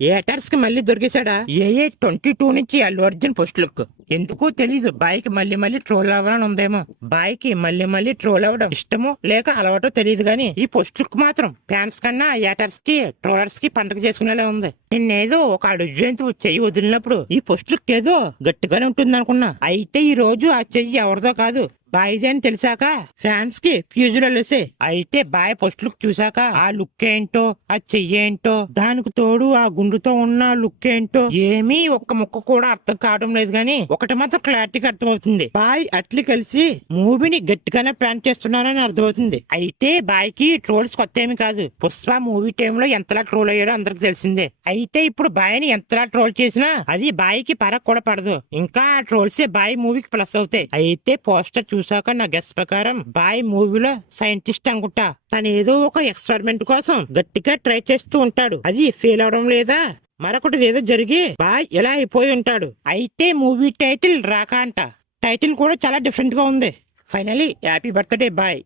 Eaters కి మళ్ళీ దొరికేశాడా? ఏ 22 నుంచి అల్లు అర్జున్ పోస్ట్ లుక్ ఎందుకో తెలీదు. బాయ్కి మళ్ళీ మళ్ళీ ట్రోల్ అవ్వాలని ఉందేమో. బాయ్కి మళ్ళీ మళ్ళీ ట్రోల్ అవ్వడం ఇష్టమో లేక అలవాటో తెలియదు గానీ ఈ పోస్ట్ లుక్ మాత్రం ఫ్యాన్స్ కన్నా ఏటర్స్ కి ట్రోలర్స్ కి పండుగ చేసుకునేలా ఉంది. నిన్నేదో ఒక అడుగు చెయ్యి వదిలినప్పుడు ఈ పోస్ట్ లుక్ ఏదో గట్టిగానే ఉంటుంది అనుకున్నా. అయితే ఈ రోజు ఆ చెయ్యి ఎవరిదో కాదు, బాయ్దే అని తెలిసాక ఫ్యాన్స్ కి ఫ్యూజులు లేసే. అయితే బాయ్ పోస్ట్ లుక్ చూసాక ఆ లుక్ ఏంటో, ఆ చెయ్యేంటో, దానికి తోడు ఆ గుండుతో ఉన్న లుక్ ఏంటో ఏమీ ఒక్క ముక్క కూడా అర్థం కావడం లేదు. గానీ ఒకటి మాత్రం క్లారిటీగా అర్థమవుతుంది, బాయ్ అట్లీ కలిసి మూవీని గట్టిగానే ప్లాన్ చేస్తున్నారని అర్థమవుతుంది. అయితే బాయ్ కి ట్రోల్స్ కొత్త ఏమి కాదు. పుష్ప మూవీ టైంలో ఎంతలా ట్రోల్ అయ్యాడో అందరికి తెలిసిందే. అయితే ఇప్పుడు బాయ్ ని ఎంతలా ట్రోల్ చేసినా అది బాయ్ కి పరకు కూడా పడదు. ఇంకా ఆ ట్రోల్సే బాయ్ మూవీకి ప్లస్ అవుతాయి. అయితే పోస్టర్ చూసాక నా గెస్ ప్రకారం బాయ్ మూవీలో సైంటిస్ట్ అనుకుంటా. తను ఏదో ఒక ఎక్స్పెరిమెంట్ కోసం గట్టిగా ట్రై చేస్తూ ఉంటాడు. అది ఫెయిల్ అవడం లేదా మరొకటి ఏదో జరిగి బాయ్ ఇలా అయిపోయి ఉంటాడు. అయితే మూవీ టైటిల్ రాక అంట. టైటిల్ కూడా చాలా డిఫరెంట్ గా ఉంది. Finally happy birthday boy.